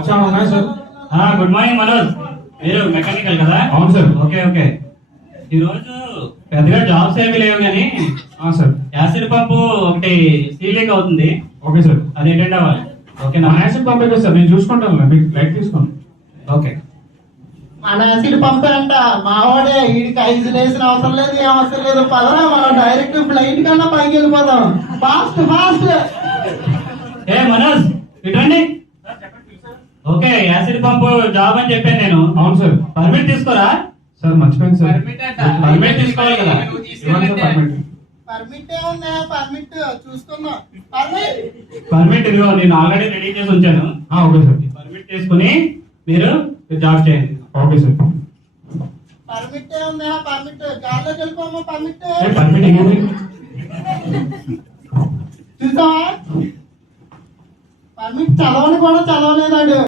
अच्छा ఉన్నాయి sir. Good morning Manoj, మీరు మెకానికల్ కదా? అవును సార్. Okay okay. ఈ రోజు పెద్దగా జాబ్స్ ఏమీ లేవు కానీ సార్. యాసిడ్ పంపు ఒకటి సీలింగ్ అవుతుంది, ఓకే సార్. అది అటెండ్ అవ్వాలి. ఓకేనా? నా యాసిడ్ పంపే కదా సార్, నేను చూసుకుంటాను, మీకు లైట్ తీసుకోండి. ఓకే. మన యాసిడ్ పంపేంట మావాడే, వీడికి 5 వేసిన అవసరం లేదు, ఏం అవసరం లేదు. పదరా మనం డైరెక్ట్ ఫ్లైట్ కన్నా పైకి వెళ్ళిపోదాం. Fast fast. ఏ మనోజ్ ఇటండి. ఓకే, యాసిడ్ పంపు జాబ్ అని చెప్పాను నేను. అవును సార్. పర్మిట్ తీసుకోరా? సార్ మర్చిపోయింది సార్. పర్మిట్ తీసుకోవాలి కదా? ఇవ్వండి సార్ పర్మిట్. పర్మిట్ ఏముందా? పర్మిట్ చూసుకుందాం. పర్మిట్ పర్మిట్ ఇదిగో, నేను ఆల్రెడీ రెడీ చేసి ఉంచాను. Okay sir. పర్మిట్ తీసుకుని మీరు జాబ్ చేయండి. Okay sir. పర్మిట్ ఏముందా? పర్మిట్ గాల్లోకి వెళ్ళిపోమా. పర్మిట్ పర్మిట్ ఏంటి? చూసావా? పర్మిట్ చదవని కూడా చదవలేదాడు.